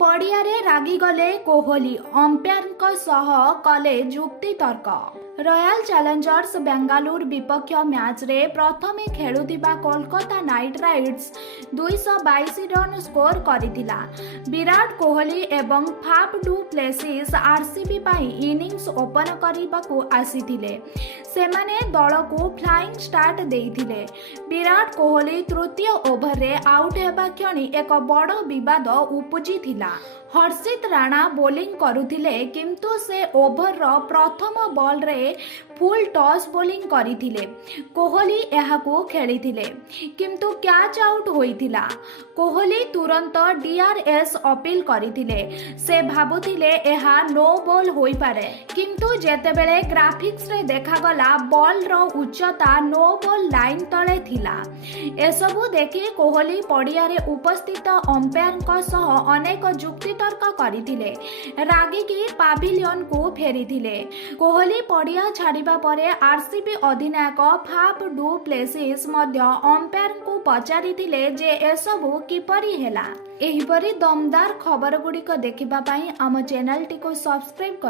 पड़ियारे रागिगले Kohli umpire सह कले जुक्ति तर्क। रॉयल चैलेंजर्स बेंगालुरु विपक्ष मैच रे प्रथमे खेलुथिबा Kolkata knight riders 222 run score करिथिला। विराट कोहली एवं फाफ डू प्लेसिस आरसीबी पाई इनिंग्स ओपन करिबाकू आसीथिले। सेमाने दल को फ्लाइंग स्टार्ट देइथिले। विराट कोहली तृतीय ओभर रे आउट हेबा क्षणी एक बड़ विवाद उपजिथिला। हर्षित राणा बोलिंग करुथिले किंतु से ओभर रो प्रथम बॉल रे फुल टॉस बोलिंग करिथिले। कोहली एहाकू खेलिथिले किंतु कैच आउट होइथिला। कोहली तुरंत डीआरएस अपील करिथिले। से भाबुथिले एहा नो बॉल होई पारे किंतु जेतेबेले ग्राफिक्स रे देखागला बॉल रो उच्चता नो बॉल लाइन तले थिला। एसबु देखि कोहली पड़िया रे उपस्थित अंपायर सह अनेक जुक्ति तर्क करिथिले। रागिकी पाविलियन को फेरिथिले। कोहली पड़िया छाड़िबा परे आरसीबी अधिनायक फाफ डू प्लेसिस मध्य अंपायर को पचारिथिले जे एसबु किपरि हेला। एहिपरि दमदार खबर गुड़िक देखिबा पई आम चैनल टी को सब्सक्राइब कर।